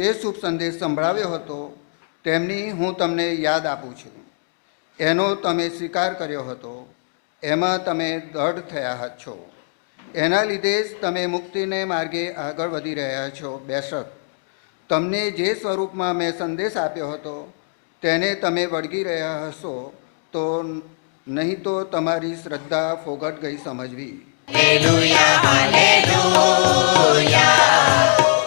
જે શુભ સંદેશ સંભળાવ્યો હતો તેમની હું તમને યાદ આપું છું. એનો તમે સ્વીકાર કર્યો હતો, એમાં તમે દૃઢ થયા છો. એના લીધે જ તમે મુક્તિને માર્ગે આગળ વધી રહ્યા છો. બેશક તમને જે સ્વરૂપમાં મેં સંદેશ આપ્યો હતો તેને તમે વળગી રહ્યા હશો, તો નહીં તો તમારી શ્રદ્ધા ફોગટ ગઈ સમજવી. Hallelujah, hallelujah,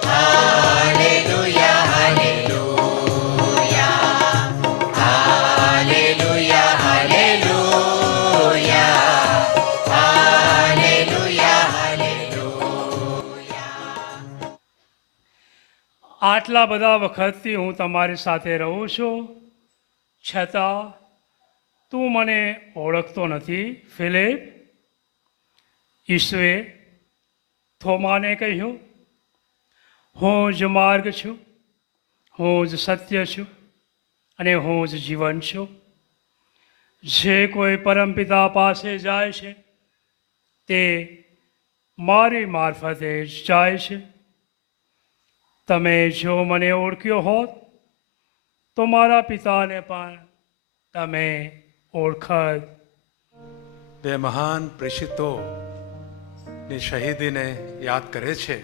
hallelujah, hallelujah, hallelujah, hallelujah, hallelujah. આટલા બધા વખતથી હું તમારી સાથે રહું છું, છતાં તું મને ઓળખતો નથી ફિલિપ. ઈસુએ થોમાને કહ્યું, હું જ માર્ગ છું, હું જ સત્ય છું અને હું જ જીવન છું. જે કોઈ પરમપિતા પાસે જાય છે તે મારી મારફતે જ જાય છે. તમે જો મને ઓળખ્યો હોત તો મારા પિતાને પણ તમે ઓળખત. બે મહાન પ્રેષિતોની શહીદીને યાદ કરે છે.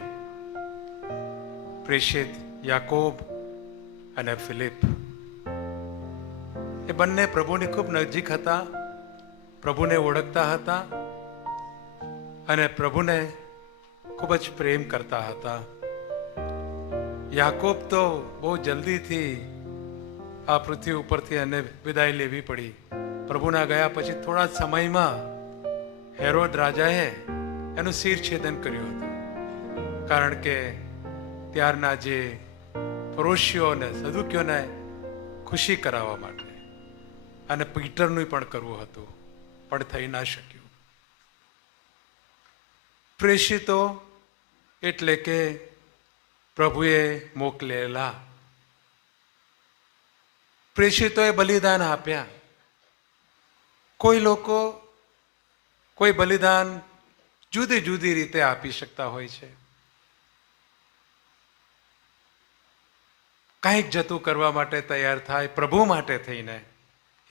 પ્રેષિત યાકોબ અને ફિલિપ, એ બંને પ્રભુની ખૂબ નજીક હતા, પ્રભુને ઓળખતા હતા અને પ્રભુને ખૂબ જ પ્રેમ કરતા હતા. યાકોબ તો બહુ જલ્દીથી આ પૃથ્વી ઉપરથી એને વિદાય લેવી પડી. પ્રભુના ગયા પછી થોડા જ સમયમાં હેરોદ રાજાએ એનું શિરછેદન કર્યું હતું, કારણ કે ત્યારના જે ફરોશીઓ અને સદુકીઓને ખુશી કરાવવા માટે અને પીટરનું પણ કરવું હતું, પણ થઈ ના શક્યું. પ્રેષિતો એટલે કે પ્રભુએ મોકલેલા. પ્રેષિતોએ બલિદાન આપ્યા. કોઈ લોકો કોઈ બલિદાન જુદી જુદી રીતે આપી શકતા હોય છે. કંઈક જતું કરવા માટે તૈયાર થાય પ્રભુ માટે થઈને,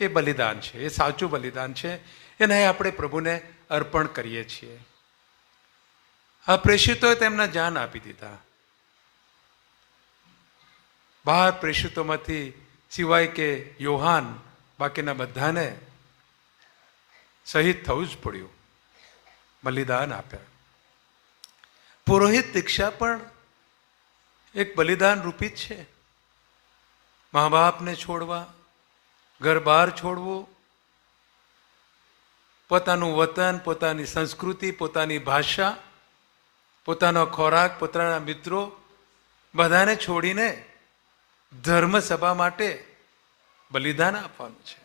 એ બલિદાન છે, એ સાચું બલિદાન છે. એને આપણે પ્રભુને અર્પણ કરીએ છીએ. આ પ્રેષિતોએ તેમના જાન આપી દીધા. 12 પ્રેષિતોમાંથી સિવાય કે યોહાન, બાકીના બધાને શહીદ થવું જ પડ્યું, બલિદાન આપ્યા. પુરોહિત દીક્ષા પણ એક બલિદાન રૂપી જ છે. મા બાપને છોડવા, ઘર બહાર છોડવું, પોતાનું વતન, પોતાની સંસ્કૃતિ, પોતાની ભાષા, પોતાનો ખોરાક, પોતાના મિત્રો બધાને છોડીને ધર્મસભા માટે બલિદાન આપવાનું છે.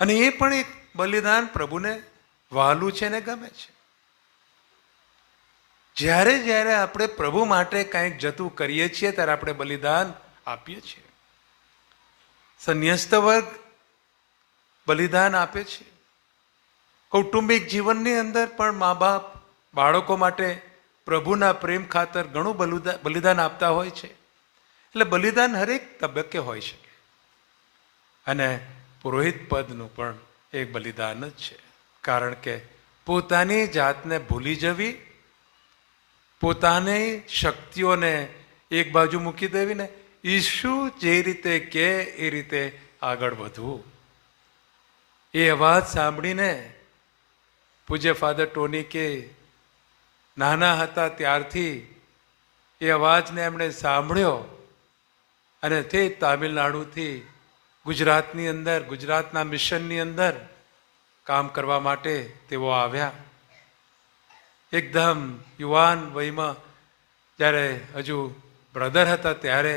અને એ પણ એક બલિદાન પ્રભુને વહાલું છે ને ગમે છે. જ્યારે જ્યારે આપણે પ્રભુ માટે કંઈક જતું કરીએ છીએ ત્યારે આપણે બલિદાન આપીએ છીએ. સંન્યસ્ત વર્ગ બલિદાન આપે છે. કૌટુંબિક જીવનની અંદર પણ મા બાપ બાળકો માટે પ્રભુના પ્રેમ ખાતર ઘણું બલિદાન આપતા હોય છે. એટલે બલિદાન હરેક તબક્કે હોઈ શકે. અને પુરોહિત પદનું પણ એક બલિદાન જ છે, કારણ કે પોતાની જાતને ભૂલી જવી, પોતાની શક્તિઓને એક બાજુ મૂકી દેવી ને ઈસુ જે રીતે કહે એ રીતે આગળ વધવું. એ અવાજ સાંભળીને પૂજ્ય ફાધર ટોની કે નાના હતા ત્યારથી એ અવાજને એમણે સાંભળ્યો અને તે તામિલનાડુથી ગુજરાતની અંદર, ગુજરાતના મિશનની અંદર કામ કરવા માટે તેઓ આવ્યા. એકદમ યુવાન વયમાં, જ્યારે હજુ બ્રધર હતા ત્યારે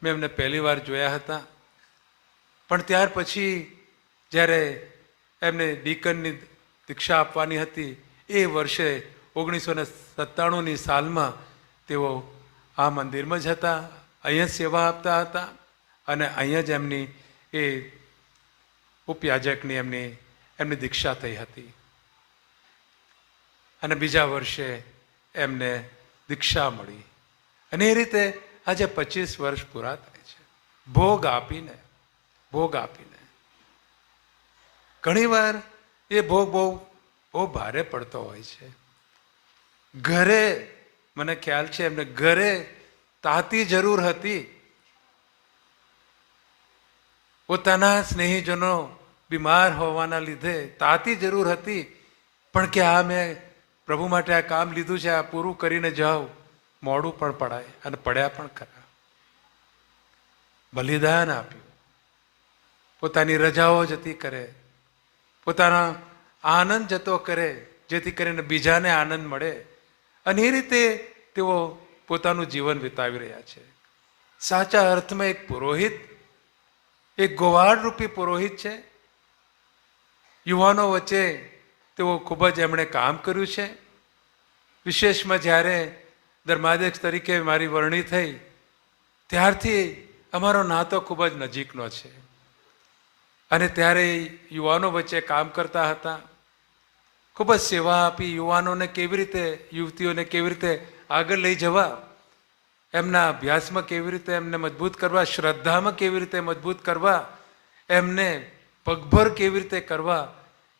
મેં એમને પહેલી વાર જોયા હતા. પણ ત્યાર પછી જ્યારે એમને ડીકનની દીક્ષા આપવાની હતી એ વર્ષે 1997ની સાલમાં તેઓ આ મંદિરમાં જ હતા, અહીંયા સેવા આપતા હતા અને અહીંયા જ એમની એ ઉપયાજકની એમની દીક્ષા થઈ હતી. અને બીજા વર્ષે એમને દીક્ષા મળી અને એ રીતે આજે 25 વર્ષ પૂરા થાય છે, ભોગ આપીને. ઘણીવાર એ ભોગ બહુ ભારે પડતો હોય છે. ઘરે મને ખ્યાલ છે એમને ઘરે તાતી જરૂર હતી. પોતાના સ્નેહીજનો બીમાર હોવાના લીધે તાતી જરૂર હતી, પણ કે આ મેં પ્રભુ માટે આ કામ લીધું છે, આ પૂરું કરીને જાઓ. મોડું પણ પડાય અને પડ્યા પણ ખરા. બલિદાન આપ્યું, પોતાની રજાઓ જતી કરે, પોતાનો આનંદ જતો કરે, જેથી કરીને બીજાને આનંદ મળે. અને એ રીતે તેઓ પોતાનું જીવન વિતાવી રહ્યા છે. સાચા અર્થમાં એક પુરોહિત, એક ગોવાળ રૂપી પુરોહિત છે. યુવાનો વચ્ચે તેઓ ખૂબ જ એમણે કામ કર્યું છે. વિશેષમાં જ્યારે ધર્માધ્યક્ષ તરીકે મારી વરણી થઈ ત્યારથી અમારો નાતો ખૂબ જ નજીકનો છે. અને ત્યારે યુવાનો વચ્ચે કામ કરતા હતા. ખૂબ જ સેવા આપી, યુવાનોને કેવી રીતે, યુવતીઓને કેવી રીતે આગળ લઈ જવા, એમના અભ્યાસમાં કેવી રીતે એમને મજબૂત કરવા, શ્રદ્ધામાં કેવી રીતે મજબૂત કરવા, એમને પગભર કેવી રીતે કરવા,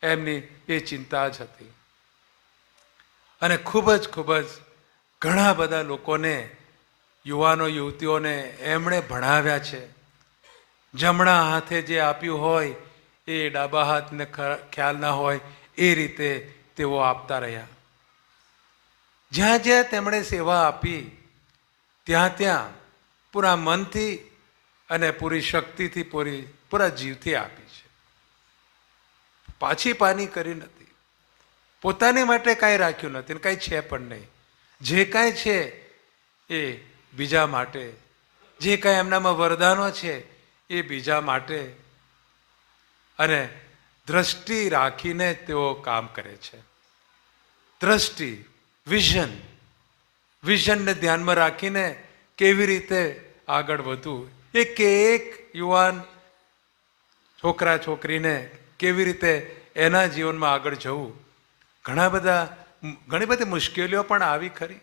એમની એ ચિંતા જ હતી. અને ખૂબ જ ઘણા બધા લોકોને, યુવાનો યુવતીઓને એમણે ભણાવ્યા છે. જમણા હાથે જે આપ્યું હોય એ ડાબા હાથને ખ્યાલ ના હોય એ રીતે તેઓ આપતા રહ્યા. જ્યાં જ્યાં તેમણે સેવા આપી ત્યાં પૂરા મનથી અને પૂરી શક્તિથી, પૂરા જીવથી આપી છે. પાછી પાની કરી નથી. પોતાની માટે કાંઈ રાખ્યું નથી, કાંઈ છે પણ નહીં. જે કાંઈ છે એ બીજા માટે, જે કાંઈ એમનામાં વરદાનો છે એ બીજા માટે. અને દ્રષ્ટિ રાખીને તેઓ કામ કરે છે. દ્રષ્ટિ, વિઝનને ધ્યાનમાં રાખીને કેવી રીતે આગળ વધવું, એક યુવાન છોકરા છોકરીને કેવી રીતે એના જીવનમાં આગળ જવું. ઘણી બધી મુશ્કેલીઓ પણ આવી ખરી,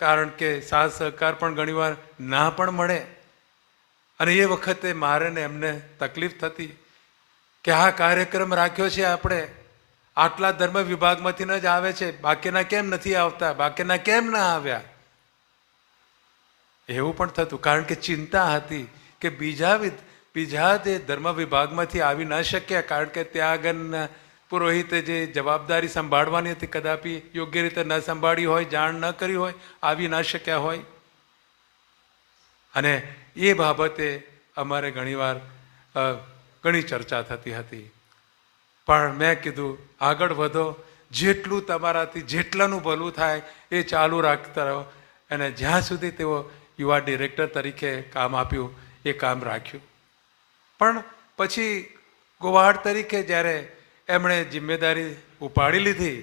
કારણ કે સાથ સહકાર પણ ઘણીવાર ના પણ મળે. અને એ વખતે મારે ને એમને તકલીફ થતી કે આ કાર્યક્રમ રાખ્યો છે આપણે, આટલા ધર્મ વિભાગમાંથી જ આવે છે, બાકીના કેમ નથી આવતા, બાકીના કેમ ના આવ્યા, એવું પણ થતું. કારણ કે ચિંતા હતી કે બીજા જે ધર્મ વિભાગમાંથી આવી ન શક્યા, કારણ કે ત્યાં આગળના પુરોહિતે જે જવાબદારી સંભાળવાની હતી કદાપી યોગ્ય રીતે ન સંભાળી હોય, જાણ ન કરી હોય, આવી ન શક્યા હોય. અને એ બાબતે અમારે ઘણીવાર ઘણી ચર્ચા થતી હતી. પણ મેં કીધું આગળ વધો, જેટલું તમારાથી જેટલાનું ભલું થાય એ ચાલુ રાખતા રહો. અને જ્યાં સુધી તેઓ યુવા ડિરેક્ટર તરીકે કામ આપ્યું એ કામ રાખ્યું. પણ પછી ગોવાળ તરીકે જ્યારે એમણે જિમ્મેદારી ઉપાડી લીધી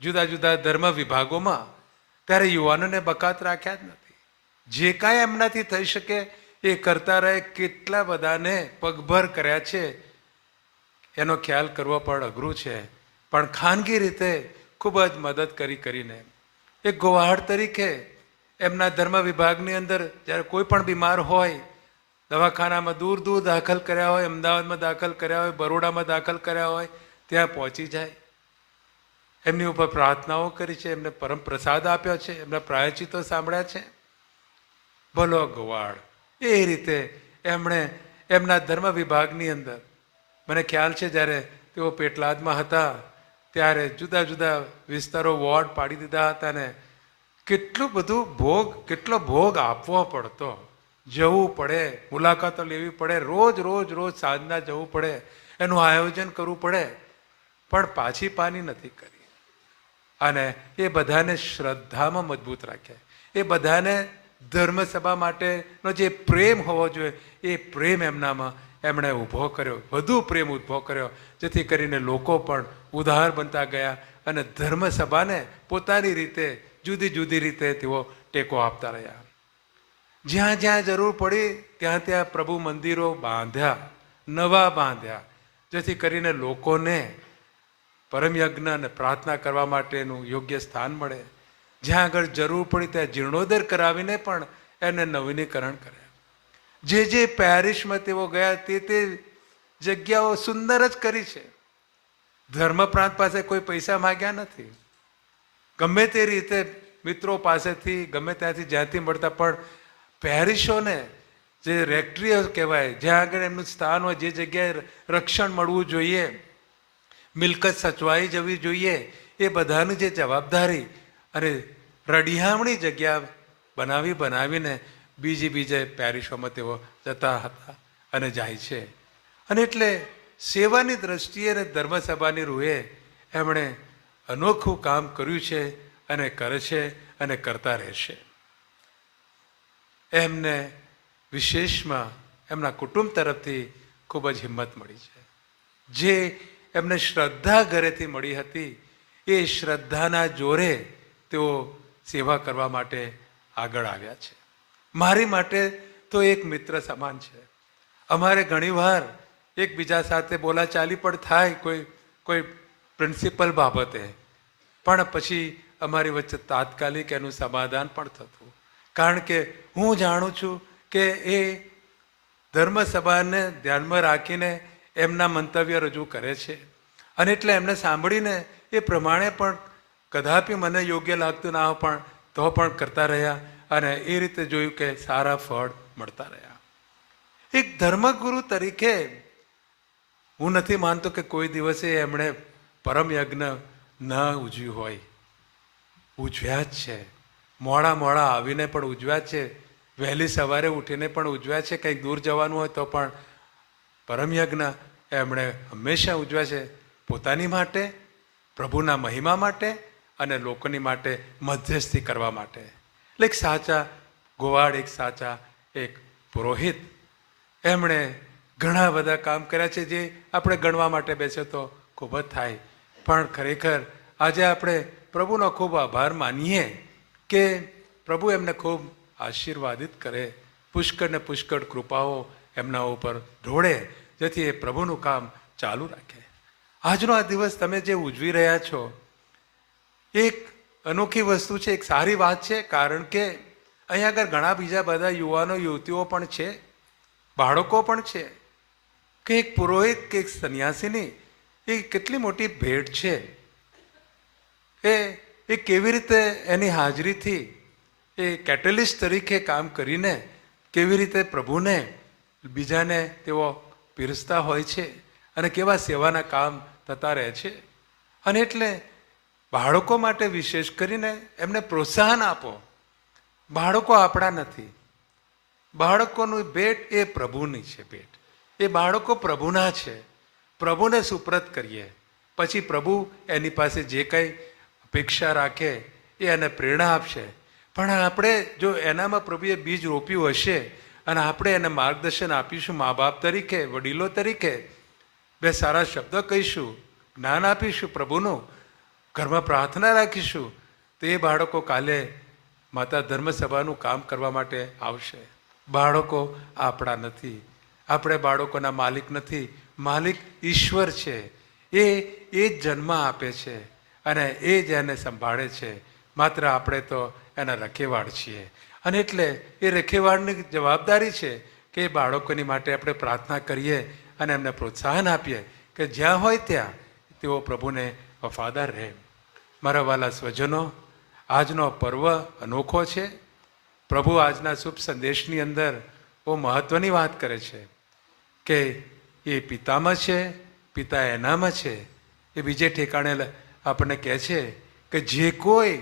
જુદા જુદા ધર્મ વિભાગોમાં, ત્યારે યુવાનોને બકાત રાખ્યા જ નથી. જે કાંઈ એમનાથી થઈ શકે એ કરતા રહે. કેટલા બધાને પગભર કર્યા છે એનો ખ્યાલ કરવો પણ અઘરું છે. પણ ખાનગી રીતે ખૂબ જ મદદ કરીને એક ગોવાળ તરીકે એમના ધર્મ વિભાગની અંદર જ્યારે કોઈ પણ બીમાર હોય, દવાખાનામાં દૂર દાખલ કર્યા હોય, અમદાવાદમાં દાખલ કર્યા હોય, બરોડામાં દાખલ કર્યા હોય, ત્યાં પહોંચી જાય. એમની ઉપર પ્રાર્થનાઓ કરી છે, એમને પરમ પ્રસાદ આપ્યો છે, એમના પ્રાયચિતો સાંભળ્યા છે. ભલો ગોવાળ. એ રીતે એમણે એમના ધર્મ વિભાગની અંદર, મને ખ્યાલ છે જ્યારે તેઓ પેટલાદમાં હતા ત્યારે જુદા જુદા વિસ્તારો વોર્ડ પાડી દીધા હતા. ને કેટલો ભોગ આપવો પડતો, જવું પડે, મુલાકાતો લેવી પડે, રોજ સાંજના જવું પડે, એનું આયોજન કરવું પડે. પણ પાછી પાની નથી કરી. અને એ બધાને શ્રદ્ધામાં મજબૂત રાખ્યા. એ બધાને ધર્મસભા માટેનો જે પ્રેમ હોવો જોઈએ એ પ્રેમ એમનામાં એમણે ઊભો કર્યો, વધુ પ્રેમ ઊભો કર્યો, જેથી કરીને લોકો પણ ઉદાર બનતા ગયા અને ધર્મસભાને પોતાની રીતે જુદી રીતે તેઓ ટેકો આપતા રહ્યા. જ્યાં જ્યાં જરૂર પડી ત્યાં પ્રભુ મંદિરો બાંધ્યા, નવા બાંધ્યા, જેથી કરીને લોકોને પરમયજ્ઞ અને પ્રાર્થના કરવા માટેનું યોગ્ય સ્થાન મળે. જ્યાં આગળ જરૂર પડી ત્યાં જીર્ણોદ્ધાર કરાવીને પણ એને નવીનીકરણ કર્યા. જે પેરિસમાં તેઓ ગયા તે જગ્યાઓ સુંદર જ કરી છે. ધર્મ પ્રાંત પાસે કોઈ પૈસા માગ્યા નથી. ગમે તે રીતે મિત્રો પાસેથી ગમે ત્યાંથી જ્યાંથી મળતા, પણ પેરિસોને જે રેક્ટરીઓ કહેવાય, જ્યાં આગળ એમનું સ્થાન હોય, જે જગ્યાએ રક્ષણ મળવું જોઈએ, મિલકત સચવાઈ જવી જોઈએ, એ બધાની જે જવાબદારી અને રડિયામણી જગ્યા બનાવીને બીજે પેરિસોમાં તેઓ જતા હતા અને જાય છે. અને એટલે સેવાની દ્રષ્ટિએ અને ધર્મસભાની રૂએ એમણે અનોખું કામ કર્યું છે અને કરે છે અને કરતા રહેશે. એમને વિશેષમાં એમના કુટુંબ તરફથી ખૂબ જ હિંમત મળી છે. જે એમને શ્રદ્ધા ઘરેથી મળી હતી, એ શ્રદ્ધાના જોરે તેઓ સેવા કરવા માટે આગળ આવ્યા છે. મારી માટે તો એક મિત્ર સમાન છે. અમારે ઘણીવાર એકબીજા સાથે બોલાચાલી પણ થાય કોઈ પ્રિન્સિપલ બાબતે, પણ પછી અમારી વચ્ચે તાત્કાલિક એનું સમાધાન પણ થતું. કારણ કે હું જાણું છું કે એ ધર્મસભાને ધ્યાનમાં રાખીને એમના મંતવ્ય રજૂ કરે છે. અને એટલે એમને સાંભળીને એ પ્રમાણે પણ કદાપી મને યોગ્ય લાગતું ના હોય તો પણ કરતા રહ્યા અને એ રીતે જોયું કે સારા ફળ મળતા રહ્યા. એક ધર્મગુરુ તરીકે હું નથી માનતો કે કોઈ દિવસે એમણે પરમ યજ્ઞ ન ઉજવ્યું હોય. ઉજવ્યા જ છે. મોડા આવીને પણ ઉજવ્યા છે. વહેલી સવારે ઉઠીને પણ ઉજવ્યા છે. કંઈક દૂર જવાનું હોય તો પણ પરમયજ્ઞ એમણે હંમેશા ઉજવ્યા છે. પોતાની માટે, પ્રભુના મહિમા માટે અને લોકોની માટે મધ્યસ્થી કરવા માટે. એટલે એક સાચા ગોવાળ, એક સાચા એક પુરોહિત. એમણે ઘણા બધા કામ કર્યા છે જે આપણે ગણવા માટે બેસે તો ખૂબ જ થાય. પણ ખરેખર આજે આપણે પ્રભુનો ખૂબ આભાર માનીએ કે પ્રભુ એમને ખૂબ આશીર્વાદિત કરે, પુષ્કળ ને પુષ્કળ કૃપાઓ એમના ઉપર ઢોળે, જેથી એ પ્રભુનું કામ ચાલુ રાખે. આજનો આ દિવસ તમે જે ઉજવી રહ્યા છો, એક અનોખી વસ્તુ છે, એક સારી વાત છે. કારણ કે અહીંયા આગળ ઘણા બીજા બધા યુવાનો યુવતીઓ પણ છે, બાળકો પણ છે, કે એક પુરોહિત કે એક સંન્યાસીની એ કેટલી મોટી ભેટ છે. એ કેવી રીતે એની હાજરીથી એ કેટેલિસ્ટ તરીકે કામ કરીને કેવી રીતે પ્રભુને બીજાને તેઓ પીરસતા હોય છે અને કેવા સેવાના કામ થતા રહે છે. અને એટલે બાળકો માટે વિશેષ કરીને એમને પ્રોત્સાહન આપો. બાળકો આપણા નથી. બાળકોનું ભેટ એ પ્રભુની છે. ભેટ એ બાળકો પ્રભુના છે. પ્રભુને સુપ્રત કરીએ, પછી પ્રભુ એની પાસે જે કંઈ અપેક્ષા રાખે એ એને પ્રેરણા આપશે. પણ આપણે જો એનામાં પ્રભુએ બીજ રોપ્યું હશે અને આપણે એને માર્ગદર્શન આપીશું, મા બાપ તરીકે, વડીલો તરીકે બે સારા શબ્દો કહીશું, જ્ઞાન આપીશું પ્રભુનું, ઘરમાં પ્રાર્થના રાખીશું, તો એ બાળકો કાલે માતા ધર્મસભાનું કામ કરવા માટે આવશે. બાળકો આપણા નથી. આપણે બાળકોના માલિક નથી. માલિક ઈશ્વર છે. એ જ જન્મ આપે છે અને એ જ એને સંભાળે છે. માત્ર આપણે તો એના રખેવાળ છીએ. અને એટલે એ રખેવાળની જવાબદારી છે કે બાળકોની માટે આપણે પ્રાર્થના કરીએ અને એમને પ્રોત્સાહન આપીએ કે જ્યાં હોય ત્યાં તેઓ પ્રભુને વફાદાર રહે. મારા વાલા સ્વજનો, આજનો પર્વ અનોખો છે. પ્રભુ આજના શુભ સંદેશની અંદર બહુ મહત્વની વાત કરે છે કે એ પિતામાં છે, પિતા એનામાં છે. એ બીજે ઠેકાણે આપણને કહે છે કે જે કોઈ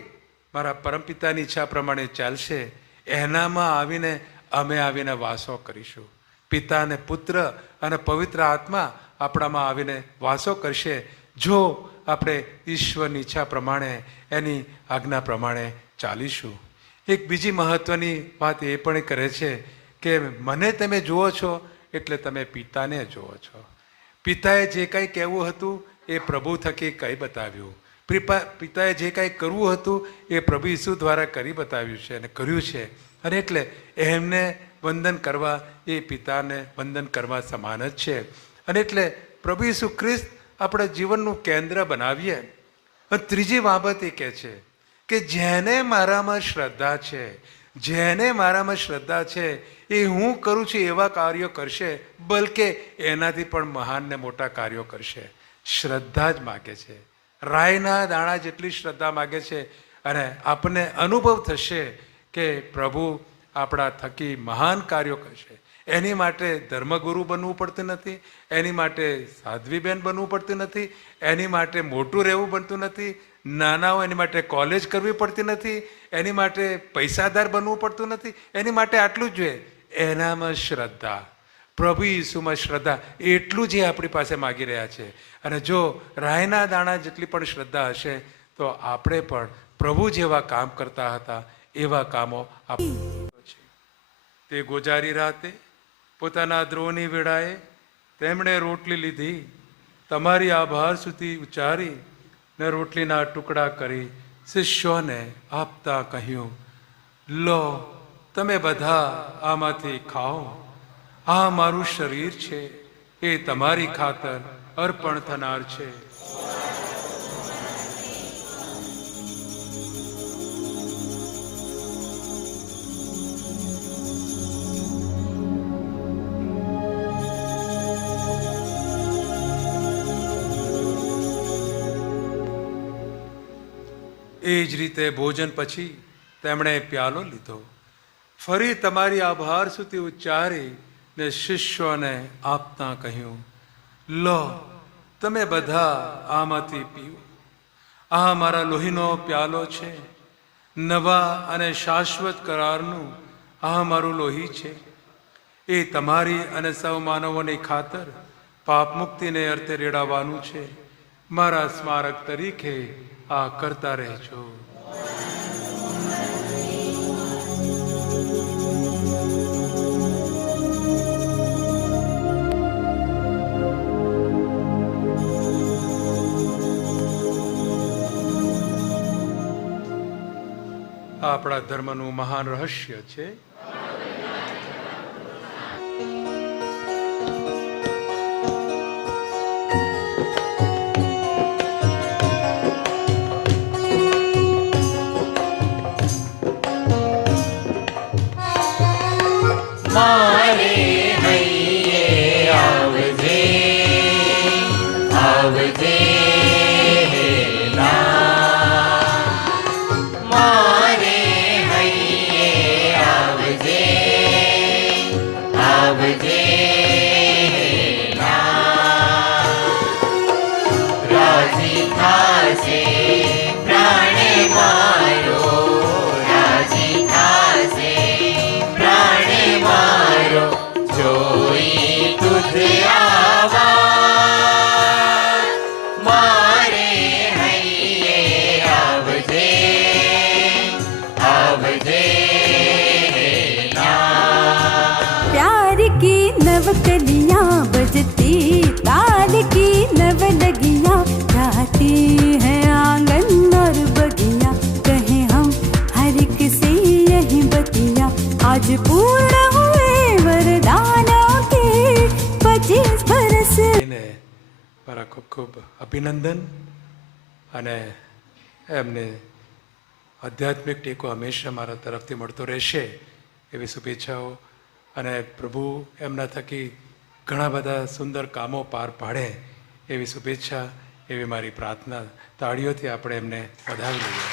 મારા પરમપિતાની ઈચ્છા પ્રમાણે ચાલશે એનામાં આવીને વાસો કરીશું. પિતા અને પુત્ર અને પવિત્ર આત્મા આપણામાં આવીને વાસો કરશે જો આપણે ઈશ્વરની ઈચ્છા પ્રમાણે, એની આજ્ઞા પ્રમાણે ચાલીશું. એક બીજી મહત્વની વાત એ પણ કરે છે કે મને તમે જુઓ છો એટલે તમે પિતાને જુઓ છો. પિતાએ જે કંઈ કહેવું હતું એ પ્રભુ થકી કહી બતાવ્યું. પિતાએ જે કાંઈ કરવું હતું એ પ્રભુ ઈસુ દ્વારા કરી બતાવ્યું છે અને કર્યું છે. અને એટલે એમને વંદન કરવા એ પિતાને વંદન કરવા સમાન જ છે. અને એટલે પ્રભુ ઈસુ ખ્રિસ્ત આપણે જીવનનું કેન્દ્ર બનાવીએ. અને ત્રીજી બાબત એ કહે છે કે જેને મારામાં શ્રદ્ધા છે, જેને મારામાં શ્રદ્ધા છે એ હું કરું છું એવા કાર્યો કરશે, બલકે એનાથી પણ મહાન ને મોટા કાર્યો કરશે. શ્રદ્ધા જ માગે છે, રાઈના દાણા જેટલી શ્રદ્ધા માગે છે. અને આપણને અનુભવ થશે કે પ્રભુ આપણા થકી મહાન કાર્યો કરશે. એની માટે ધર્મગુરુ બનવું પડતું નથી, એની માટે સાધ્વીબેન બનવું પડતું નથી, એની માટે મોટું રહેવું બનતું નથી, નાના હોય એની માટે કોલેજ કરવી પડતી નથી, એની માટે પૈસાદાર બનવું પડતું નથી. એની માટે આટલું જ જોઈએ, એનામાં શ્રદ્ધા, પ્રભુ ઈસુમાં શ્રદ્ધા, એટલું જ એ આપણી પાસે માગી રહ્યા છે. અને જો રાયના દાણા જેટલી પણ શ્રદ્ધા હશે તો આપણે પણ પ્રભુ જેવા કામ કરતા હતા એવા કામો તે ગોજારી રાતે પોતાના દ્રોહની વેળાએ તેમણે રોટલી લીધી, તમારી આભાર સુધી ઉચ્ચારી ને રોટલીના ટુકડા કરી શિષ્યોને આપતા કહ્યું, લો તમે બધા આમાંથી ખાઓ, આ મારું શરીર છે, એ તમારી ખાતર અર્પણ થનાર છે. એ જ રીતે ભોજન પછી તેમણે પ્યાલો લીધો, ફરી તમારી આભાર સુધી ઉચ્ચારી ને શિષ્યોને આપતા કહ્યું, લો તમે બધા આમાંથી પીઓ, આ મારા લોહીનો પ્યાલો છે, નવા અને શાશ્વત કરારનું આ મારું લોહી છે. એ તમારી અને સૌ માનવોની ખાતર પાપ મુક્તિને અર્થે રેડાવવાનું છે. મારા સ્મારક તરીકે આ કરતા રહેજો. આપણા ધર્મનું મહાન રહસ્ય છે. મારે હૈયે આવજે, આવજે મારે હૈયે આવજે, આવજે રાજી થાશે પ્રાણે મારો, રાજી થાશે પ્રાણે મારો, જોઈ તુજે આવા મારે હૈયે આવજે, આવજે प्यार की नवकलियां बजती, ताल की नवलगियां गाती है आंगन और बगिया, कहे हम हर एक से यही बतिया, आज पूर्ण हुए वरदानों के 25 बरस. એને મારા ખૂબ ખૂબ અભિનંદન અને એમને આધ્યાત્મિક ટેકો હંમેશા મારા તરફથી મળતો રહેશે એવી શુભેચ્છાઓ. અને પ્રભુ એમના થકી ઘણા બધા સુંદર કામો પાર પાડે એવી શુભેચ્છા, એવી મારી પ્રાર્થના. તાળીઓથી આપણે એમને વધાવી લઈએ.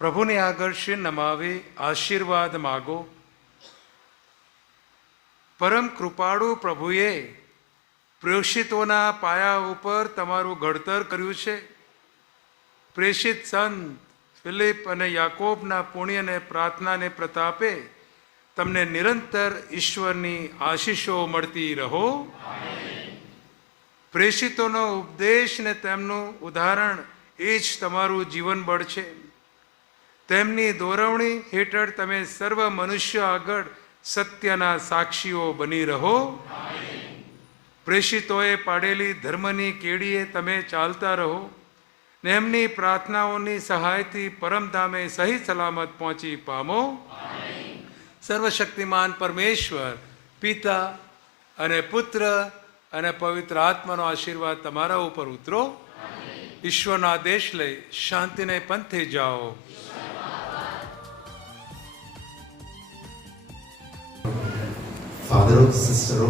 પ્રભુને આગળ શિર નમાવી આશીર્વાદ માગો. પરમ કૃપાળુ પ્રભુએ પ્રેષિતોના પાયા ઉપર તમારું ઘડતર કર્યું છે. પ્રેષિત સંત ફિલિપ અને યાકોબના પુણ્ય અને પ્રાર્થનાને પ્રતાપે તમને નિરંતર ઈશ્વરની આશીષો મળતી રહો. પ્રેષિતોનો ઉપદેશ ને તેમનું ઉદાહરણ એ જ તમારું જીવન બળ છે. તેમની દોરવણી હેઠળ તમે સર્વ મનુષ્ય આગળ સત્યના સાક્ષીઓ બની રહો. પ્રેષિતોએ પાડેલી ધર્મની કેડીએ તમે ચાલતા રહો ને એમની પ્રાર્થનાઓની સહાયથી પરમધામે સહી સલામત પહોંચી પામો. સર્વશક્તિમાન પરમેશ્વર પિતા અને પુત્ર અને પવિત્ર આત્માનો આશીર્વાદ તમારા ઉપર ઉતરો. ઈશ્વરનો આદેશ લઈ શાંતિને પંથે જાઓ. ફાધરો, સિસ્ટરો,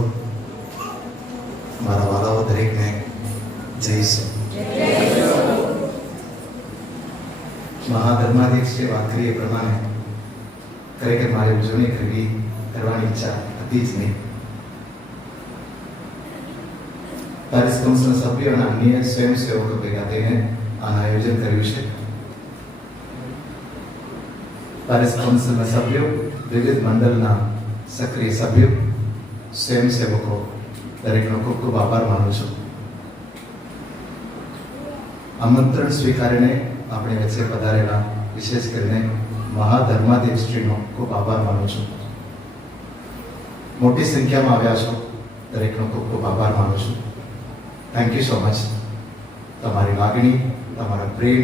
મારા વાલાઓ દરેકને જય ઈસુ. મહાધર્માધ્યક્ષે વાત કરી એ પ્રમાણે ખરેખર મારી ઉજવણી કરવાની ઈચ્છા હતી જ નહીં. પેરિસ કાઉન્સિલના સભ્યો અને અન્ય સ્વયંસેવકો ભેગા થઈને આનું આયોજન કર્યું છે. પેરિસ કાઉન્સિલના સભ્યો, વિવિધ મંડળના સક્રિય સભ્યો, સ્વયંસેવકો દરેકનો ખૂબ ખૂબ આભાર માનું છું. આમંત્રણ સ્વીકારીને આપણી વચ્ચે પધારેલા વિશેષ કરીને મહાધર્માધ્યક્ષશ્રીનો ખૂબ આભાર માનું છું. મોટી સંખ્યામાં આવ્યા છો, દરેકનો ખૂબ ખૂબ આભાર માનું છું. Thank you so much. તમારી લાગણી, તમારા પ્રેમ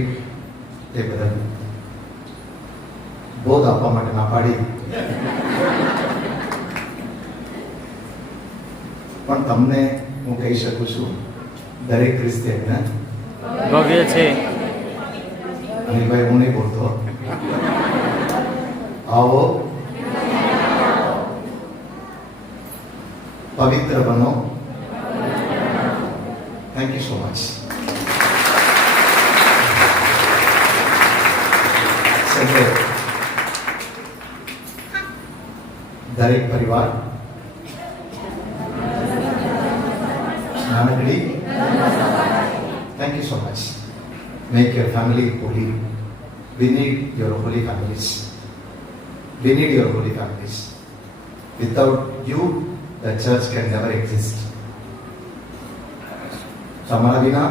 તે બદલ બોધ આપવા માટે ના પાડી, પણ તમને હું કહી શકું છું દરેક ક્રિસ્ટિયન ભવ્ય છે. અનિલભાઈ, હું નહીં બોલતો. આવો, પવિત્ર બનો. Thank you so much. સૌએ દરેક પરિવાર નાનકડી, thank you so much. Make your family holy. We need your holy families. We need your holy families. Without you, the church can never exist. તમારા વિના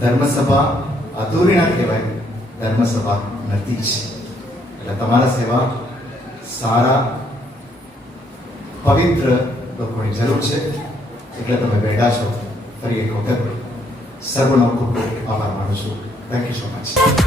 ધર્મસભા અધૂરી ના કહેવાય, ધર્મસભા નથી જ. એટલે તમારા સેવા સારા પવિત્ર લોકોની જરૂર છે. એટલે તમે બેઠા છો. ફરી એક વખત સર્વનો ખૂબ ખૂબ આભાર માનું છું. Thank you so much.